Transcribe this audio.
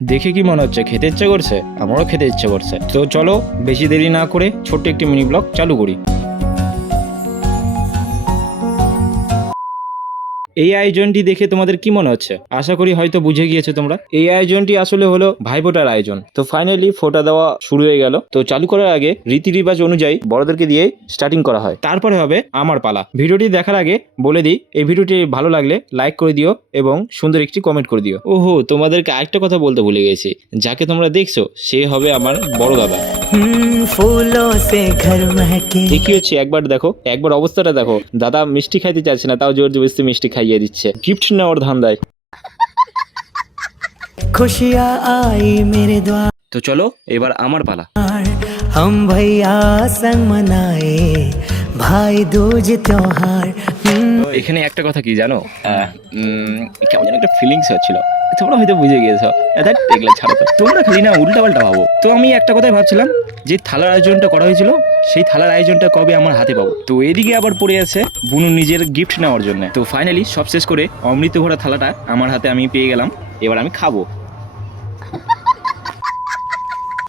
দেখে কি মনে হচ্ছে খেতে ইচ্ছে করছে? আমারও খেতে ইচ্ছে করছে। তো চলো বেশি দেরি না করে ছোট্ট একটি মিনি ব্লগ চালু করি। এই আয়োজনটি দেখে তোমাদের কি মনে হচ্ছে? আশা করি হয়তো বুঝে গিয়েছো তোমরা। এই আয়োজনটি আসলে হলো ভাইফোঁটার আয়োজন। তো ফাইনালি ফোঁটা দেওয়া শুরু হয়ে গেল। তো চালু করার আগে রীতি রিবাজ অনুযায়ী বড়দেরকে দিয়ে স্টার্টিং করা হয়, তারপরে হবে আমার পালা। ভিডিওটি দেখার আগে বলে দিই, এই ভিডিওটি ভালো লাগলে লাইক করে দিও এবং সুন্দর একটি কমেন্ট করে দিও। ওহো, তোমাদেরকে আরেকটা কথা বলতে ভুলে গেছি, যাকে তোমরা দেখছো সে হবে আমার বড় দাদা। फूलों से घर महके। কি হচ্ছে একবার দেখো, একবার অবস্থাটা দেখো। দাদা মিষ্টি খাইতে চাইছে না, তাও জোর জবরদস্তি মিষ্টি খাইয়ে দিচ্ছে গিফট নেওয়ার ধান্দায়। खुशियाँ आई मेरे द्वार, তো চলো এবার আমার পালা। हम भैया संग मनाए भाई दूज त्योहार। তো এখানে একটা কথা কি জানো, কেমন যেন একটা ফিলিংস হচ্ছিল, তোমরা হয়তো বুঝে গিয়েছো। এগুলো ছাড়ো তো, তোমরা খালি না উল্টা পাল্টা ভাবো। তো আমি একটা কথাই ভাবছিলাম, যে থালার আয়োজনটা করা হয়েছিল সেই থালার আয়োজনটা কবে আমার হাতে পাবো। তো এদিকে আবার পড়ে আছে বুনু নিজের গিফট নেওয়ার জন্য। তো ফাইনালি সব শেষ করে অমৃত ভরা থালাটা আমার হাতে আমি পেয়ে গেলাম, এবার আমি খাবো।